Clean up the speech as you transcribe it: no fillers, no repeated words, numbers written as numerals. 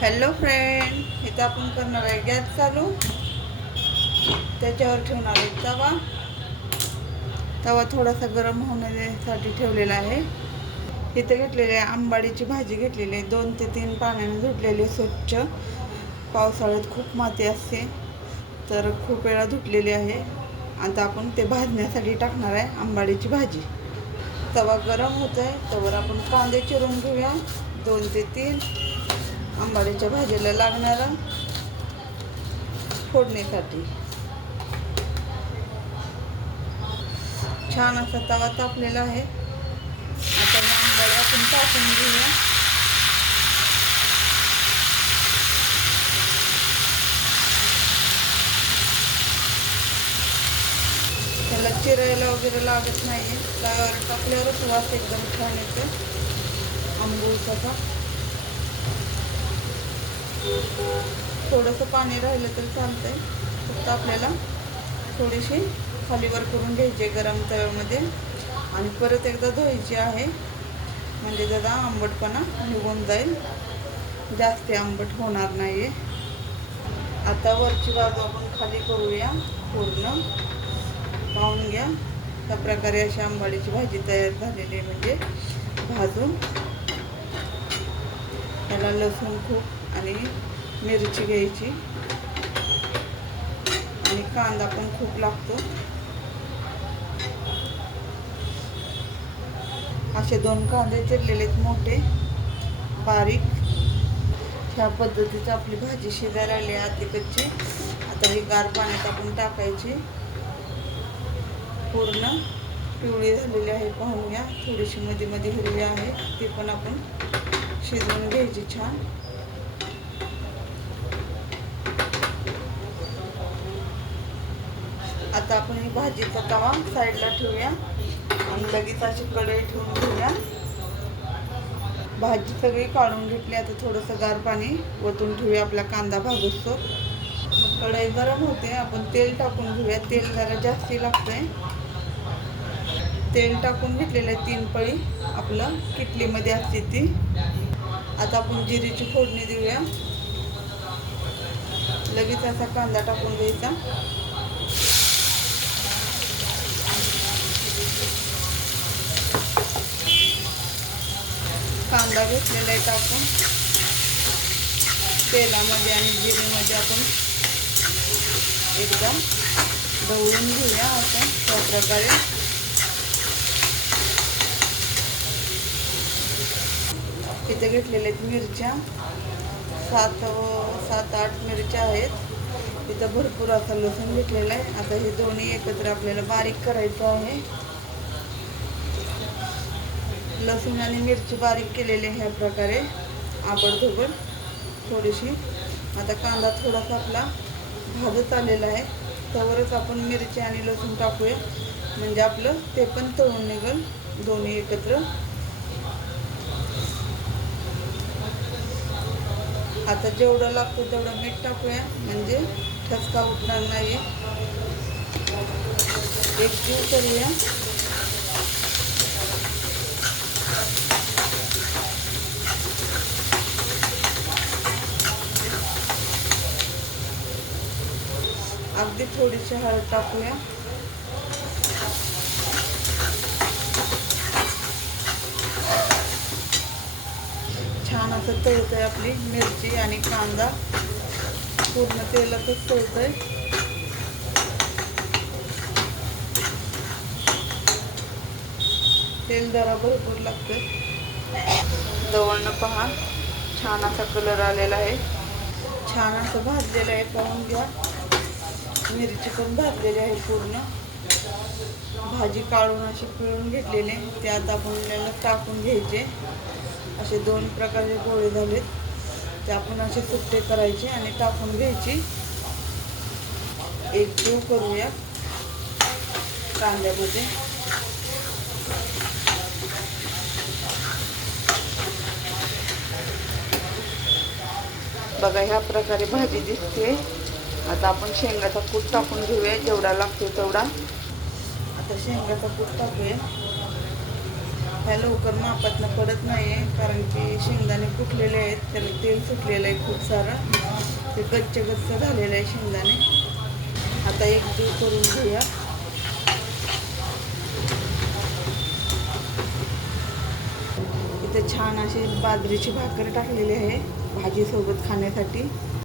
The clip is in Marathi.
हॅलो फ्रेंड, इथं आपण करणार आहे गॅस चालू. त्याच्यावर ठेवणार आहे तवा. तवा थोडासा गरम होण्यासाठी ठेवलेला आहे. इथे घेतलेली आहे आंबाडीची भाजी घेतलेली आहे. 2 ते 3 पाण्याने धुतलेली स्वच्छ. पावसाळ्यात खूप माती असते तर खूप वेळा धुतलेली आहे. आता आपण ते भाजण्यासाठी टाकणार आहे आंबाडीची भाजी. तवा गरम होत आहे तवर आपण कांदे चिरून घेऊया. 2 ते 3 आंबाडीच्या भाजीला लागणारा फोडणीसाठी. छान असा तवा तापलेला आहे. आता आंबाड्या आपण टाकून घेऊया. त्याला चिरायला वगैरे लागत नाही. तव्यावर टाकल्यावरच वास एकदम छान येतो आंबूसाचा. थोडंसं पाणी राहिलं तर चालतंय. फक्त आपल्याला थोडीशी खालीवर करून घ्यायची गरम तव्यामध्ये आणि परत एकदा धुवायची आहे. म्हणजे त्याचा आंबटपणा निघून जाईल, जास्त आंबट होणार नाही. आता वरची बाजू आपण खाली करूया. पूर्ण पाहून घ्या. त्या प्रकारे अशी आंबाडीची भाजी तयार झालेली आहे. म्हणजे भाजून त्याला लसूण खूप आणि मिरची घ्यायची आणि कांदा पण खूप लागतो. असे 2 कांदे चिरलेले मोठे बारीक. ह्या पद्धतीची आपली भाजी शिजायला लागली आधी कच्ची. आता ही गार पाण्यात आपण टाकायची. पूर्ण पिवळी झालेली आहे पाहून घ्या. थोडीशी मध्ये मध्ये हिरवी आहे ती पण आपण शिजवून घ्यायची छान. आता आपण ही भाजीचा तवा साईडला ठेवूया आणि लगेच अशी कढई ठेवून घेऊया. भाजी सगळी काढून घेतली. आता थोडंसं गार पाणी ओतून ठेवूया आपला कांदा भाजतो. कढई गरम होते. आपण तेल टाकून घेऊया. तेल जरा जास्ती लागतंय. तेल टाकून घेतलेलं आहे 3 पळी. आपलं किटलीमध्ये असते ती. आता आपण जिरीची फोडणी देऊया. लगेच असा कांदा टाकून द्यायचा. कांदा घेतलेला आहे टाकून तेलामध्ये आणि जिरेमध्ये आपण एकदा ढवळून घेऊया. आपण त्या प्रकारे इथे घेतलेल्या आहेत मिरच्या. 7-8 मिरच्या आहेत. इथं भरपूर असा लसूण घेतलेला आहे. आता हे दोन्ही एकत्र आपल्याला बारीक करायचं आहे. लसूण आणि मिरची बारीक केलेली ह्या प्रकारे आबडधोबड थोडीशी. आता कांदा थोडासा आपला भाजत आलेला आहे त्यावरच आपण मिरची आणि लसूण टाकूया. म्हणजे आपलं ते पण तळून निघेल दोन्ही एकत्र. आता जेवढं लागतं तेवढं मीठ टाकूया म्हणजे ठसका उठणार नाही. एकजीव करूया. अगदी थोडीशी हळद टाकूया. छान असं तळतंय आपली मिरची आणि कांदा. पूर्ण तेलातच तळतंय. तेल जरा भरपूर लागतं. जवळनं पहा छान असा कलर आलेला आहे. छान असं भाजलेलं आहे पाहून घ्या. मिरची पण भाजलेली आहे पूर्ण. भाजी काढून अशी पिळून घेतलेले ते आता आपण टाकून घ्यायचे. असे 2 प्रकारचे गोळे झालेत ते आपण असे सुट्टे करायचे आणि टाकून घ्यायची. एकजीव करूया कांद्यामध्ये. बघा ह्या प्रकारे भाजी दिसते. आता आपण शेंगाचा कूट टाकून घेऊया जेवढा लागतो तेवढा. आता शेंगाचा कूट टाकूया. ह्या लवकर मापातनं पडत नाही आहे, कारण की शेंगदाणे फुटलेले आहेत, त्याला तेल सुटलेलं आहे खूप सारं. ते गच्च झालेलं आहे शेंगदाणे. आता एक जीव करून घेऊया. इथे छान अशी बाजरीची भाकर टाकलेली आहे भाजीसोबत खाण्यासाठी.